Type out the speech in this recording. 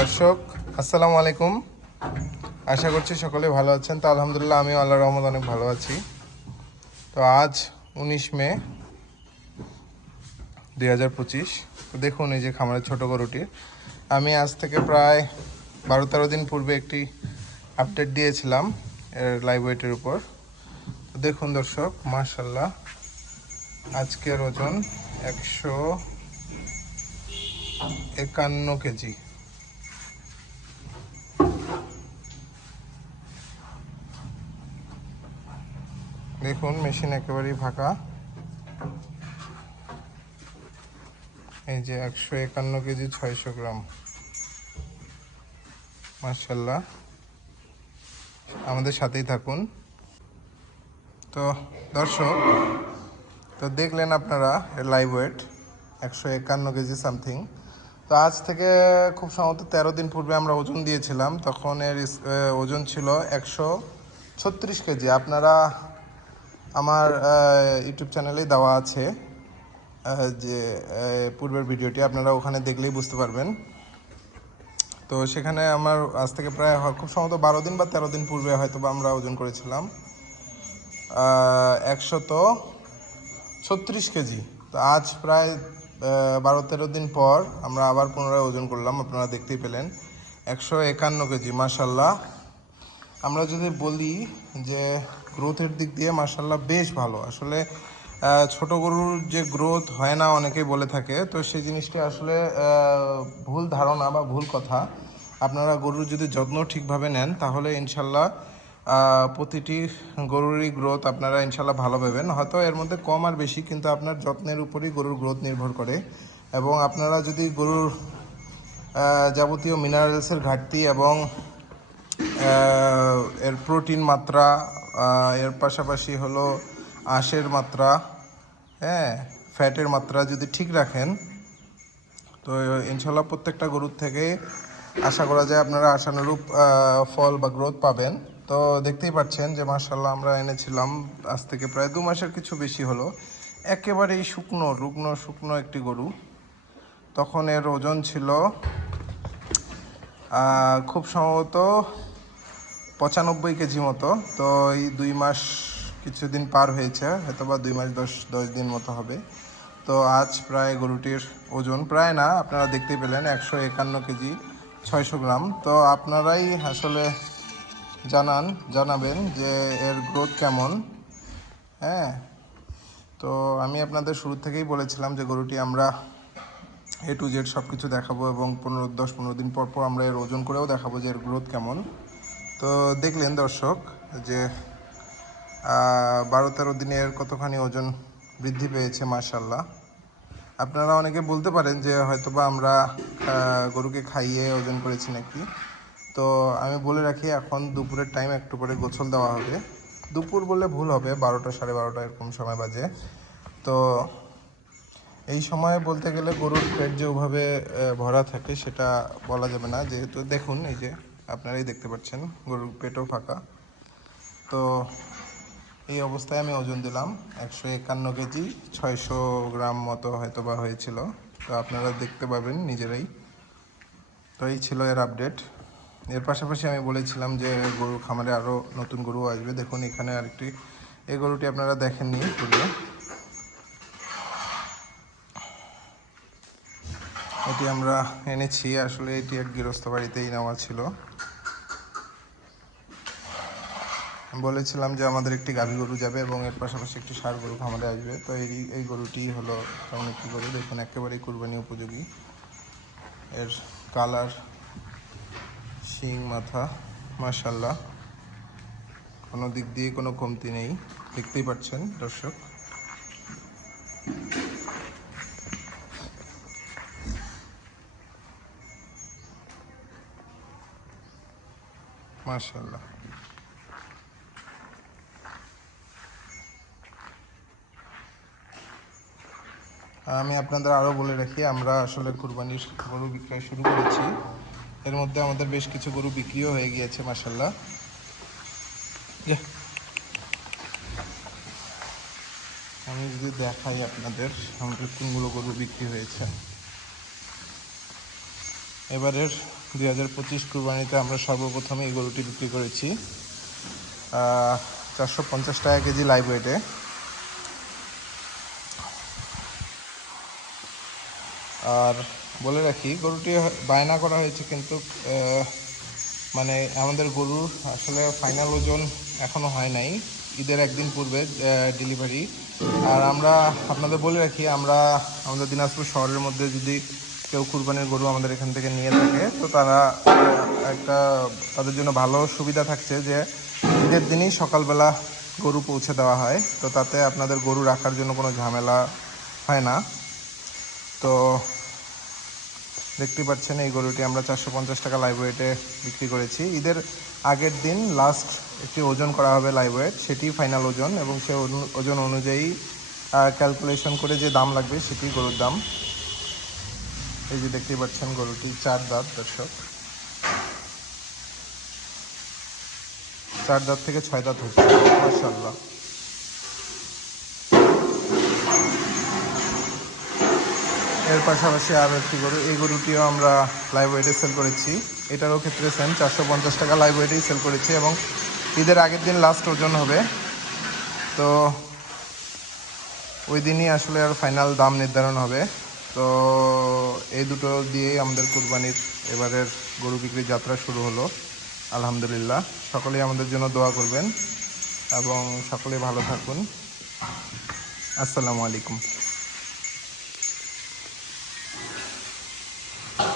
দর্শক আসসালামু আলাইকুম। আশা করছি সকলে ভালো আছেন। তো আলহামদুলিল্লাহ আমি আল্লাহর রহমত অনেক ভালো আছি। তো আজ 19 মে 2025। তো দেখুন এই যে খামারের ছোট গরুটি, আমি আজ থেকে প্রায় 12-13 দিন পূর্বে একটি আপডেট দিয়েছিলাম এর লাইভ ওয়েটের উপর। তো দেখুন দর্শক, মাশাআল্লাহ আজকের ওজন 151 কেজি। দেখুন মেশিন একেবারেই ফাঁকা। এই যে 151 কেজি 600 গ্রাম, মাশাআল্লাহ। আমাদের সাথেই থাকুন। তো দর্শক, তো দেখলেন আপনারা এর লাইভ ওয়েট 151 কেজি সামথিং। তো আজ থেকে খুব সম্ভবত 13 দিন পূর্বে আমরা ওজন দিয়েছিলাম, তখন এর ওজন ছিল 136 কেজি। আপনারা আমার ইউটিউব চ্যানেলেই দেওয়া আছে যে পূর্বের ভিডিওটি, আপনারা ওখানে দেখলেই বুঝতে পারবেন। তো সেখানে আমার আজ থেকে প্রায় খুব সম্ভবত 12 দিন বা 13 দিন পূর্বে হয়তো বা আমরা ওজন করেছিলাম 136 কেজি। তো আজ প্রায় 12-13 দিন পর আমরা আবার পুনরায় ওজন করলাম, আপনারা দেখতেই পেলেন 151 কেজি। মাশাল্লাহ, আমরা যদি বলি যে গ্রোথের দিক দিয়ে মাশাল্লাহ বেশ ভালো। আসলে ছোট গরুর যে গ্রোথ হয় না অনেকেই বলে থাকে, তো সেই জিনিসটি আসলে ভুল ধারণা বা ভুল কথা। আপনারা গরুর যদি যত্ন ঠিকভাবে নেন তাহলে ইনশাল্লাহ প্রতিটি গরুরই গ্রোথ আপনারা ইনশাল্লাহ ভালো পাবেন। হয়তো এর মধ্যে কম আর বেশি, কিন্তু আপনার যত্নের উপরই গরুর গ্রোথ নির্ভর করে। এবং আপনারা যদি গরুর যাবতীয় মিনারেলসের ঘাটতি এবং এর প্রোটিন মাত্রা, এর পাশাপাশি হলো আঁশের মাত্রা, হ্যাঁ, ফ্যাটের মাত্রা যদি ঠিক রাখেন, তো ইনশাল্লাহ প্রত্যেকটা গরুর থেকে আশা করা যায় আপনারা আশানুরূপ ফল বা গ্রোথ পাবেন। তো দেখতেই পাচ্ছেন যে মাশাল্লাহ আমরা এনেছিলাম আজ থেকে প্রায় 2 মাসের কিছু বেশি হলো, একেবারেই শুকনো একটি গরু। তখন এর ওজন ছিল খুব সম্ভবত 95 কেজি মতো। তো এই 2 মাস কিছুদিন পার হয়েছে, হয়তো বা 2 মাস 10 দিন মতো হবে। তো আজ প্রায় গরুটির ওজন, প্রায় না, আপনারা দেখতেই পেলেন 151 কেজি 600 গ্রাম। তো আপনারাই আসলে জানাবেন যে এর গ্রোথ কেমন। হ্যাঁ, তো আমি আপনাদের শুরু থেকেই বলেছিলাম যে গরুটি আমরা A to Z সব কিছু দেখাবো, এবং 10-15 দিন পর পর আমরা এর ওজন করেও দেখাবো যে এর গ্রোথ কেমন। তো দেখলেন দর্শক যে 12-13 দিনের কতখানি ওজন বৃদ্ধি পেয়েছে মাশাল্লাহ। আপনারা অনেকে বলতে পারেন যে হয়তোবা আমরা গরুকে খাইয়ে ওজন করেছি নাকি। তো আমি বলে রাখি, এখন দুপুরের টাইম, একটু পরে গোসল দেওয়া হবে। দুপুর বললে ভুল হবে, 12টা 12:30 এরকম সময় বাজে। তো এই সময় বলতে গেলে গরুর পেট যে ওভাবে ভরা থাকে সেটা বলা যাবে না, যেহেতু দেখুন এই যে আপনারাই দেখতে পাচ্ছেন গরুর পেটও ফাঁকা। তো এই অবস্থায় আমি ওজন দিলাম 151 কেজি 600 গ্রাম মতো হয়তো বা হয়েছিল। তো আপনারা দেখতে পাবেন নিজেরাই। তো এই ছিল এর আপডেট। এর পাশাপাশি আমি বলেছিলাম যে গরুর খামারে আরও নতুন গরু আসবে। দেখুন এখানে আরেকটি, এই গরুটি আপনারা দেখেননি পূর্বে, এটি আমরা এনেছি। আসলে এটি এক গৃহস্থ বাড়িতেই নেওয়া ছিল। বলেছিলাম যে আমাদের একটি গাভী গরু যাবে এবং এর পাশাপাশি একটি ষাঁড় গরু খামারে আসবে। তো এই গরুটি হলো তেমন একটি গরু। দেখুন একেবারেই কুরবানি উপযোগী। এর কালার, শিং, মাথা, মাশাল্লাহ কোনো দিক দিয়ে কোনো কমতি নেই, দেখতেই পাচ্ছেন দর্শক। মাশাল্লাহ। আমি আপনাদের আরও বলে রাখি, আমরা আসলে কুরবানির গরু বিক্রয় শুরু করেছি। এর মধ্যে আমাদের বেশ কিছু গরু বিক্রিও হয়ে গিয়েছে মাশাল্লাহ। আমি যদি দেখাই আপনাদের আমাদের কোনগুলো গরু বিক্রি হয়েছে। এবারের 2025 কুরবানিতে আমরা সর্বপ্রথমে এই গরুটি বিক্রি করেছি 450 টাকা কেজি লাইভ ওয়েটে। আর বলে রাখি, গরুটি বায়না করা হয়েছে, কিন্তু মানে আমাদের গরুর আসলে ফাইনাল ওজন এখনও হয় নাই, ঈদের একদিন পূর্বে ডেলিভারি। আর আমরা আপনাদের বলে রাখি, আমরা আমাদের দিনাজপুর শহরের মধ্যে যদি কেউ কুরবানির গরু আমাদের এখান থেকে নিয়ে থাকে, তো তারা তাদের জন্য ভালো সুবিধা থাকছে যে ঈদের দিনই সকালবেলা গরু পৌঁছে দেওয়া হয়, তো তাতে আপনাদের গরু রাখার জন্য কোনো ঝামেলা হয় না। তো দেখতে পাচ্ছেন এই গরুটি আমরা 450 টাকা লাইভ ওয়েটে বিক্রি করেছি। ঈদের আগের দিন লাস্ট একটি ওজন করা হবে লাইভ ওয়েট, সেটি ফাইনাল ওজন, এবং সে ওজন অনুযায়ী ক্যালকুলেশন করে যে দাম লাগবে সেটি গরুর দাম। এই যে দেখতে পাচ্ছেন গরুটি 4 দাঁত, দর্শক 4 দাঁত থেকে 6 দাঁত হচ্ছে, মাশাআল্লাহ। এর পাশাপাশি আরও একটি গরু, এই গরুটিও আমরা লাইভ ওয়েটে সেল করেছি। এটারও ক্ষেত্রে সেম 450 টাকা লাইভ ওয়েটেই সেল করেছি, এবং ঈদের আগের দিন লাস্ট ওজন হবে। তো ওই দিনই আসলে আর ফাইনাল দাম নির্ধারণ হবে। তো এই দুটো দিয়েই আমাদের কুরবানির এবারের গরু বিক্রির যাত্রা শুরু হলো, আলহামদুলিল্লাহ। সকলেই আমাদের জন্য দোয়া করবেন এবং সকলেই ভালো থাকুন। আসসালামু আলাইকুম।